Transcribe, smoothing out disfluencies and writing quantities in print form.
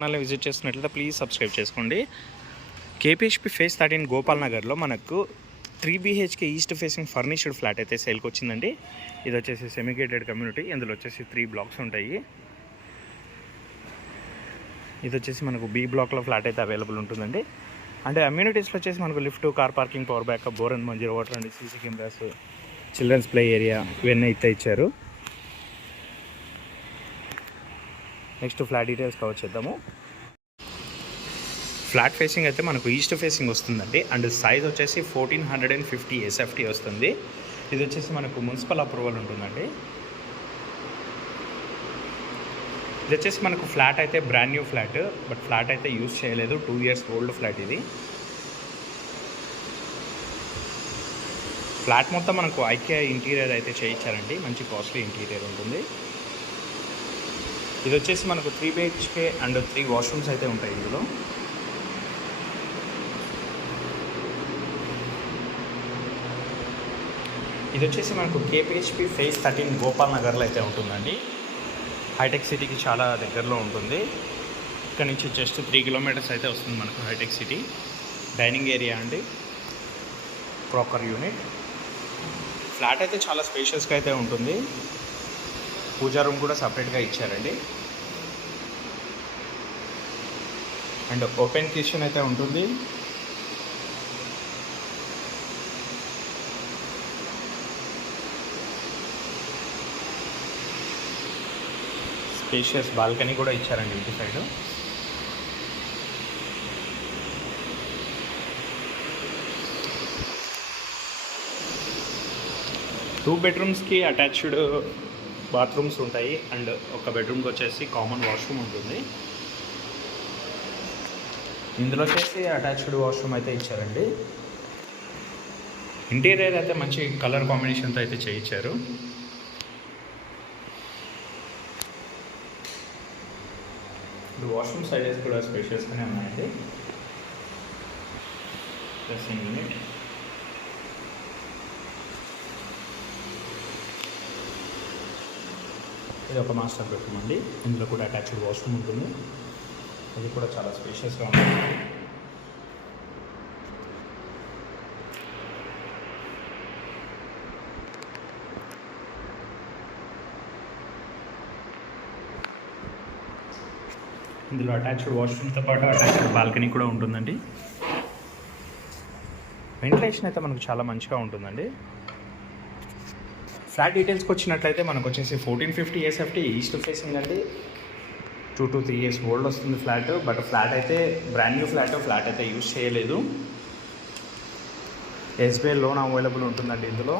ఛానల్ని విజిట్ చేస్తున్నట్లయితే please subscribe చేసుకోండి. కేపీహెచ్పి ఫేజ్ 13 గోపాల్ నగర్లో మనకు 3 BHK east facing furnished flat అయితే సేల్కి వచ్చిందండి. ఇది వచ్చేసి సెమీ-గేటెడ్ కమ్యూనిటీ. ఇందులో వచ్చేసి 3 బ్లాక్స్ ఉంటాయి. ఇది వచ్చేసి మనకు బి బ్లాక్లో ఫ్లాట్ అయితే అవైలబుల్ ఉంటుందండి. అంటే అమ్యూనిటీస్లో వచ్చేసి మనకు lift, car parking, power backup, bore and Manjeera water and CC cameras, children's play area ఇవన్నీ అయితే ఇచ్చారు. నెక్స్ట్ ఫ్లాట్ డీటెయిల్స్ కవర్ చేద్దాము. ఫ్లాట్ ఫేసింగ్ అయితే మనకు ఈస్ట్ ఫేసింగ్ వస్తుందండి. అండ్ సైజ్ వచ్చేసి 1450 SFT వస్తుంది. ఇది వచ్చేసి మనకు మున్సిపల్ అప్రూవల్ ఉంటుందండి. ఇది వచ్చేసి మనకు ఫ్లాట్ అయితే brand new flat, but flat అయితే యూజ్ చేయలేదు. 2 years ఓల్డ్ ఫ్లాట్ ఇది. ఫ్లాట్ మొత్తం మనకు ఐకే ఇంటీరియర్ అయితే చేయించారండి. మంచి కాస్ట్లీ ఇంటీరియర్ ఉంటుంది. ఇది వచ్చేసి మనకు 3 BHK అండ్ 3 వాష్రూమ్స్ అయితే ఉంటాయి ఇందులో. ఇది వచ్చేసి మనకు కేపీహెచ్పి ఫేజ్ 13 గోపాల్ నగర్లో అయితే ఉంటుందండి. హైటెక్ సిటీకి చాలా దగ్గరలో ఉంటుంది. ఇక్కడ నుంచి జస్ట్ 3 kilometers అయితే వస్తుంది మనకు హైటెక్ సిటీ. డైనింగ్ ఏరియా అండి, ప్రాపర్ యూనిట్. ఫ్లాట్ అయితే చాలా స్పేషియస్గా అయితే ఉంటుంది. పూజా రూమ్ కూడా సపరేట్గా ఇచ్చారండి. అండ్ ఓపెన్ కిచెన్ అయితే ఉంటుంది. స్పేషియస్ బాల్కనీ కూడా ఇచ్చారండి ఇంటి సైడ్. టూ బెడ్రూమ్స్కి అటాచ్డ్ బాత్రూమ్స్ ఉంటాయి. అండ్ ఒక బెడ్రూమ్కి వచ్చేసి కామన్ వాష్రూమ్ ఉంటుంది. ఇందులో వచ్చేసి అటాచ్డ్ వాష్రూమ్ అయితే ఇచ్చారండి. ఇంటీరియర్ అయితే మంచి కలర్ కాంబినేషన్తో అయితే చేయించారు. వాష్రూమ్ సైజెస్ కూడా స్పేషియస్గానే ఉన్నాయండి. Dressing unit. ఇది ఒక మాస్టర్ బెడ్రూమ్ అండి. ఇందులో కూడా అటాచ్డ్ వాష్రూమ్ ఉంటుంది. అది కూడా చాలా స్పేషియస్గా ఉంటుంది. ఇందులో అటాచ్డ్ వాష్రూమ్తో పాటు అటాచ్డ్ బాల్కనీ కూడా ఉంటుందండి. వెంటిలేషన్ అయితే మనకు చాలా మంచిగా ఉంటుందండి. ఫ్లాట్ డీటెయిల్స్కి వచ్చినట్లయితే మనకు వచ్చేసి 1450 SFT ఈస్ట్ ఫేసింగ్ అండి. 2 to 3 years ఓల్డ్ వస్తుంది ఫ్లాట్. బట్ ఫ్లాట్ అయితే బ్రాండ్ న్యూ ఫ్లాట్ అయితే యూజ్ చేయలేదు. SBI లోన్ అవైలబుల్ ఉంటుందండి ఇందులో.